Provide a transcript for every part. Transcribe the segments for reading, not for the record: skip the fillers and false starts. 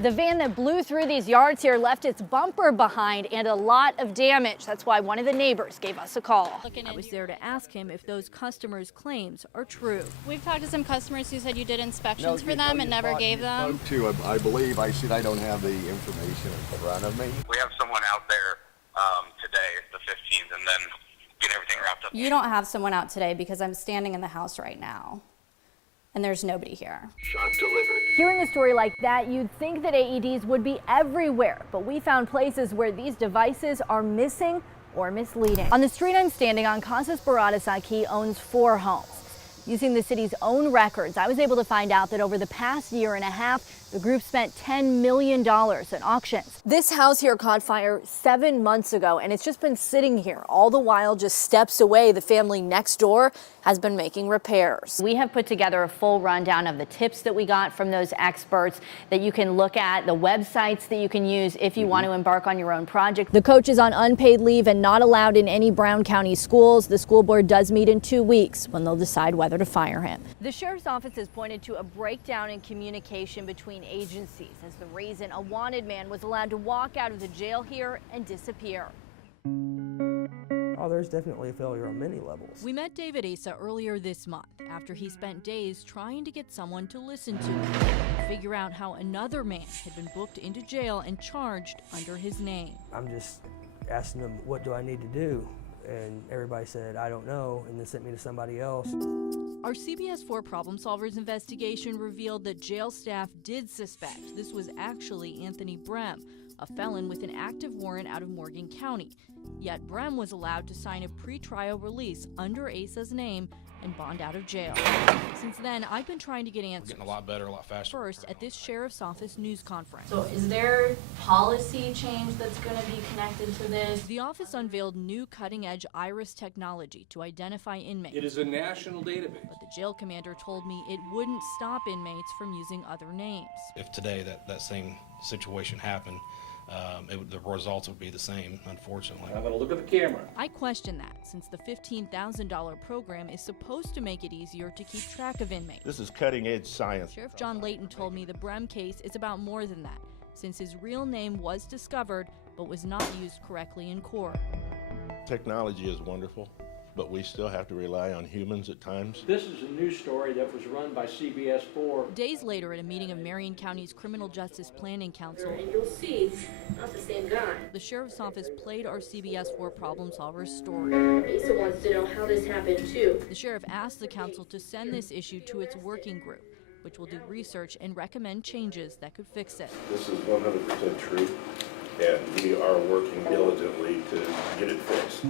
The van that blew through these yards here left its bumper behind and a lot of damage. That's why one of the neighbors gave us a call. I was there to ask him if those customers' claims are true. We've talked to some customers who said you did inspections for them and never gave them. I believe I don't have the information in front of me. We have someone out there today, the 15th, and then get everything wrapped up. You don't have someone out today because I'm standing in the house right now. And there's nobody here. Shot delivered. Hearing a story like that, you'd think that AEDs would be everywhere, but we found places where these devices are missing or misleading. On the street I'm standing on, Casas Baradasaki owns 4 homes. Using the city's own records, I was able to find out that over the past year and a half, the group spent $10 million in auctions. This house here caught fire 7 months ago, and it's just been sitting here. All the while, just steps away, the family next door has been making repairs. We have put together a full rundown of the tips that we got from those experts that you can look at, the websites that you can use if you want to embark on your own project. The coach is on unpaid leave and not allowed in any Brown County schools. The school board does meet in 2 weeks when they'll decide whether to fire him. The sheriff's office has pointed to a breakdown in communication between agencies as the reason a wanted man was allowed to walk out of the jail here and disappear. Oh, there's definitely a failure on many levels. We met David Asa earlier this month after he spent days trying to get someone to listen to him and figure out how another man had been booked into jail and charged under his name. I'm just asking them, what do I need to do? And everybody said, I don't know, and then sent me to somebody else. Our CBS 4 Problem Solvers investigation revealed that jail staff did suspect this was actually Anthony Brem, a felon with an active warrant out of Morgan County. Yet Brem was allowed to sign a pretrial release under Asa's name and bond out of jail. Since then, I've been trying to get answers. Getting a lot better, a lot faster. First, at this sheriff's office news conference. So is there policy change that's going to be connected to this? The office unveiled new cutting-edge iris technology to identify inmates. It is a national database. But the jail commander told me it wouldn't stop inmates from using other names. If today that same situation happened, the results would be the same, unfortunately. I'm going to look at the camera. I question that, since the $15,000 program is supposed to make it easier to keep track of inmates. This is cutting-edge science. Sheriff John Layton told me the Brem case is about more than that, since his real name was discovered but was not used correctly in court. Technology is wonderful, but we still have to rely on humans at times. This is a news story that was run by CBS 4. Days later, at a meeting of Marion County's Criminal Justice Planning Council, And you'll see, not the same guy. the sheriff's office played our CBS 4 Problem Solvers story. Lisa wants to know how this happened too. The sheriff asked the council to send this issue to its working group, which will do research and recommend changes that could fix it. This is 100% true, and we are working diligently to get it fixed.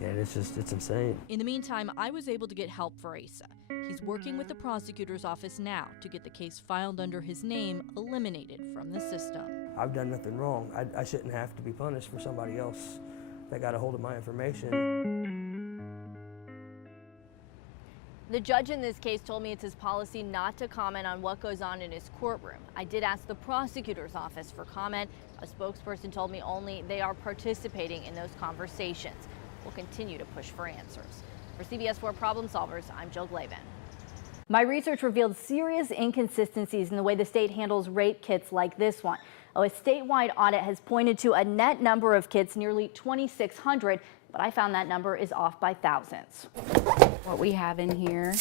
Yeah, it's insane. In the meantime, I was able to get help for Asa. He's working with the prosecutor's office now to get the case filed under his name eliminated from the system. I've done nothing wrong. I shouldn't have to be punished for somebody else that got a hold of my information. The judge in this case told me it's his policy not to comment on what goes on in his courtroom. I did ask the prosecutor's office for comment. A spokesperson told me only they are participating in those conversations. We'll continue to push for answers. For CBS 4 Problem Solvers, I'm Jill Glavan. My research revealed serious inconsistencies in the way the state handles rape kits like this one. A statewide audit has pointed to a net number of kits, nearly 2,600, but I found that number is off by thousands. What we have in here,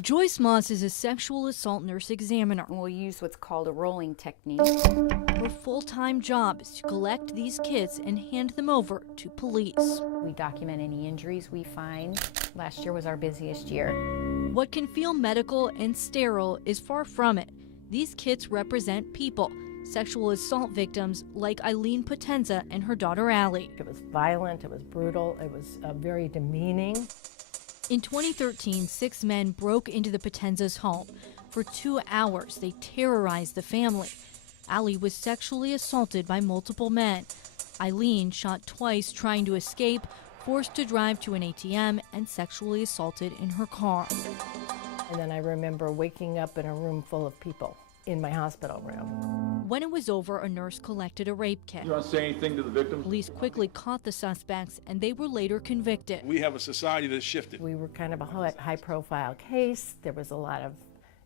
Joyce Moss is a sexual assault nurse examiner. we'll use what's called a rolling technique. Her full-time job is to collect these kits and hand them over to police. We document any injuries we find. Last year was our busiest year. What can feel medical and sterile is far from it. These kits represent people, sexual assault victims like Eileen Potenza and her daughter Allie. It was violent, it was brutal, it was very demeaning. In 2013, 6 men broke into the Potenzas' home. For 2 hours, they terrorized the family. Allie was sexually assaulted by multiple men. Eileen shot twice trying to escape, forced to drive to an ATM, and sexually assaulted in her car. And then I remember waking up in a room full of people in my hospital room. When it was over, a nurse collected a rape kit. You want to say anything to the victims? Police quickly caught the suspects, and they were later convicted. We have a society that's shifted. We were kind of a high-profile case. There was a lot of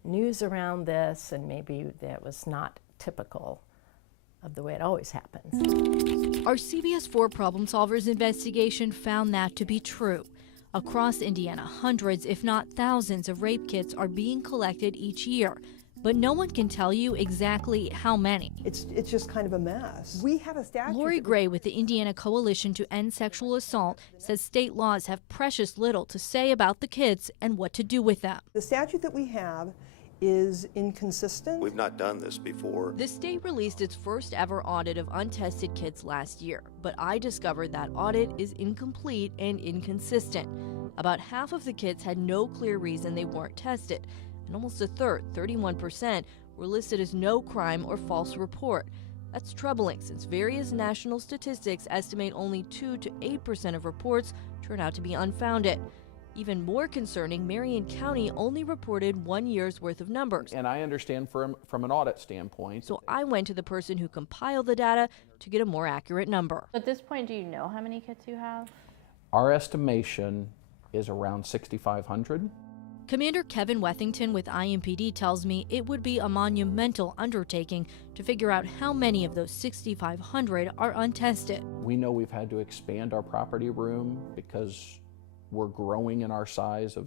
news around this, and maybe that was not typical of the way it always happens. Our CBS 4 Problem Solvers investigation found that to be true. Across Indiana, hundreds, if not thousands, of rape kits are being collected each year. But no one can tell you exactly how many. It's just kind of a mess. We have a statute. Lori Gray with the Indiana Coalition to End Sexual Assault says state laws have precious little to say about the kits and what to do with them. The statute that we have is inconsistent. We've not done this before. The state released its first ever audit of untested kits last year, but I discovered that audit is incomplete and inconsistent. About half of the kits had no clear reason they weren't tested, and almost a third, 31%, were listed as no crime or false report. That's troubling since various national statistics estimate only 2 to 8% of reports turn out to be unfounded. Even more concerning, Marion County only reported 1 year's worth of numbers. And I understand from an audit standpoint. So I went to the person who compiled the data to get a more accurate number. At this point, do you know how many kits you have? Our estimation is around 6,500. Commander Kevin Wethington with IMPD tells me it would be a monumental undertaking to figure out how many of those 6,500 are untested. We know we've had to expand our property room because we're growing in our size of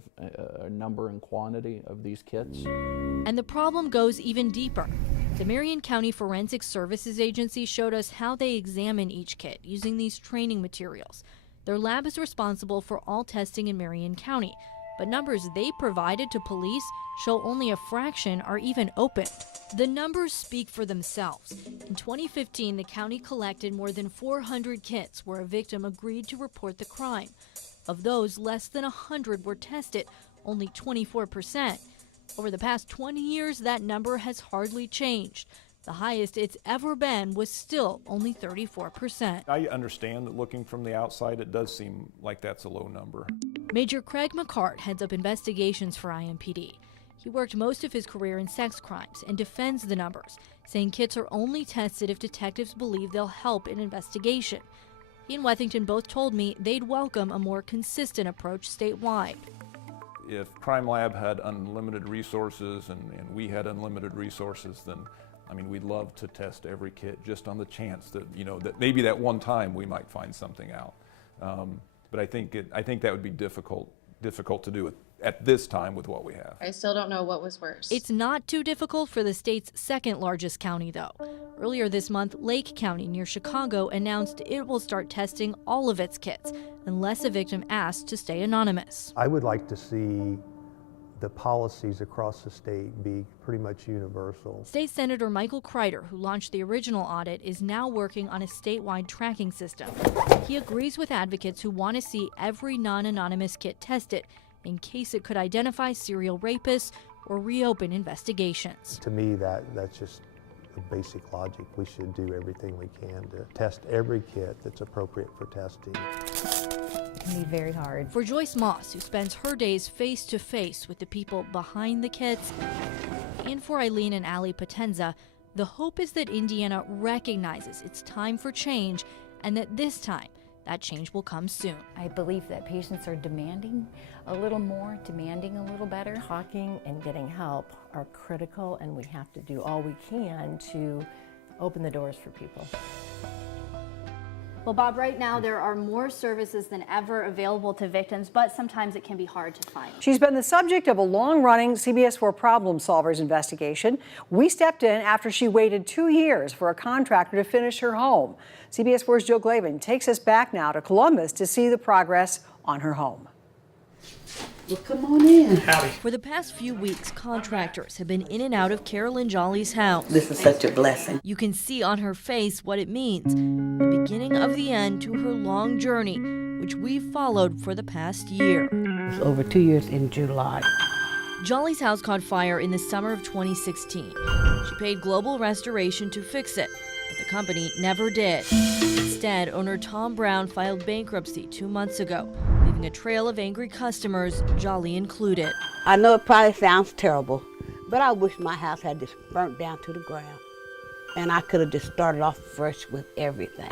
number and quantity of these kits. And the problem goes even deeper. The Marion County Forensic Services Agency showed us how they examine each kit using these training materials. Their lab is responsible for all testing in Marion County, but numbers they provided to police show only a fraction are even open. The numbers speak for themselves. In 2015, the county collected more than 400 kits where a victim agreed to report the crime. Of those, less than 100 were tested, only 24%. Over the past 20 years, that number has hardly changed. The highest it's ever been was still only 34%. I understand that looking from the outside, it does seem like that's a low number. Major Craig McCart heads up investigations for IMPD. He worked most of his career in sex crimes and defends the numbers, saying kits are only tested if detectives believe they'll help in investigation. He and Wethington both told me they'd welcome a more consistent approach statewide. If Crime Lab had unlimited resources and we had unlimited resources, then we'd love to test every kit just on the chance that, that maybe that one time we might find something out. But I think that would be difficult to do at this time with what we have. I still don't know what was worse. It's not too difficult for the state's second largest county, though. Earlier this month, Lake County near Chicago announced it will start testing all of its kits unless a victim asks to stay anonymous. I would like to see the policies across the state be pretty much universal. State Senator Michael Kreider, who launched the original audit, is now working on a statewide tracking system. He agrees with advocates who want to see every non-anonymous kit tested in case it could identify serial rapists or reopen investigations. To me, that's just a basic logic. We should do everything we can to test every kit that's appropriate for testing. It can be very hard. For Joyce Moss, who spends her days face-to-face with the people behind the kits, and for Eileen and Allie Potenza, the hope is that Indiana recognizes it's time for change and that this time, that change will come soon. I believe that patients are demanding a little more, demanding a little better. Talking and getting help are critical, and we have to do all we can to open the doors for people. Well, Bob, right now there are more services than ever available to victims, but sometimes it can be hard to find. She's been the subject of a long-running CBS 4 Problem Solvers investigation. We stepped in after she waited 2 years for a contractor to finish her home. CBS 4's Joe Glavan takes us back now to Columbus to see the progress on her home. Well, come on in. Howdy. For the past few weeks, contractors have been in and out of Carolyn Jolly's house. This is such a blessing. You can see on her face what it means. The beginning of the end to her long journey, which we've followed for the past year. It's over 2 years in July. Jolly's house caught fire in the summer of 2016. She paid Global Restoration to fix it, but the company never did. Instead, owner Tom Brown filed bankruptcy 2 months ago, leaving a trail of angry customers, Jolly included. I know it probably sounds terrible, but I wish my house had just burnt down to the ground, and I could have just started off fresh with everything.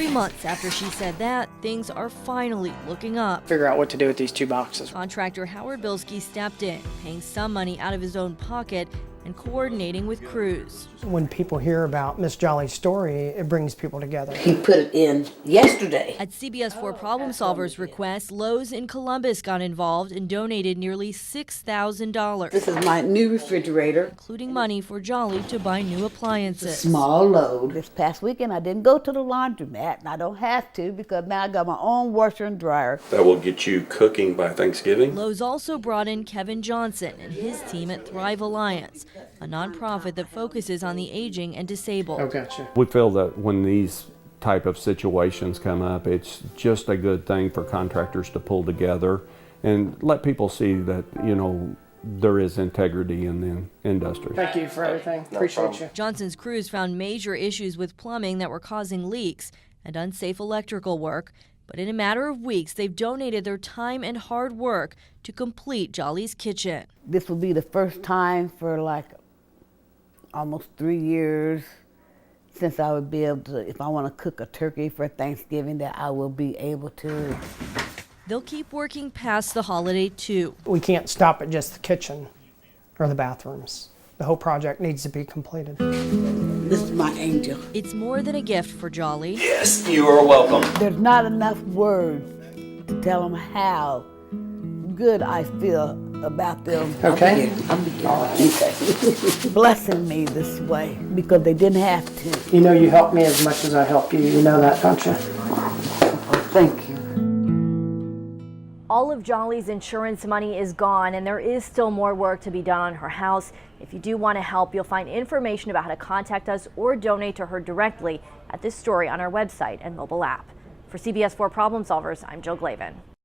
3 months after she said that, things are finally looking up. Figure out what to do with these 2 boxes. Contractor Howard Bilski stepped in, paying some money out of his own pocket and coordinating with crews. When people hear about Miss Jolly's story, it brings people together. He put it in yesterday. At CBS 4 Problem Solvers' request, Lowe's in Columbus got involved and donated nearly $6,000. This is my new refrigerator. Including money for Jolly to buy new appliances. Small load. This past weekend I didn't go to the laundromat, and I don't have to because now I got my own washer and dryer. That will get you cooking by Thanksgiving. Lowe's also brought in Kevin Johnson and his team at Thrive Alliance, a nonprofit that focuses on the aging and disabled. Oh, gotcha. We feel that when these type of situations come up, it's just a good thing for contractors to pull together and let people see that, you know, there is integrity in the industry. Thank you for everything. Appreciate you. Johnson's crews found major issues with plumbing that were causing leaks and unsafe electrical work. But in a matter of weeks, they've donated their time and hard work to complete Jolly's kitchen. This will be the first time for like almost 3 years since I would be able to, if I want to cook a turkey for Thanksgiving, that I will be able to. They'll keep working past the holiday, too. We can't stop at just the kitchen or the bathrooms. The whole project needs to be completed. This is my angel. It's more than a gift for Jolly. Yes, you are welcome. There's not enough words to tell them how good I feel about them. Okay. I'm beginning. Blessing me this way because they didn't have to. You know you help me as much as I help you. You know that, don't you? Oh, thank you. All of Jolly's insurance money is gone, and there is still more work to be done on her house. If you do want to help, you'll find information about how to contact us or donate to her directly at this story on our website and mobile app. For CBS 4 Problem Solvers, I'm Jill Glavan.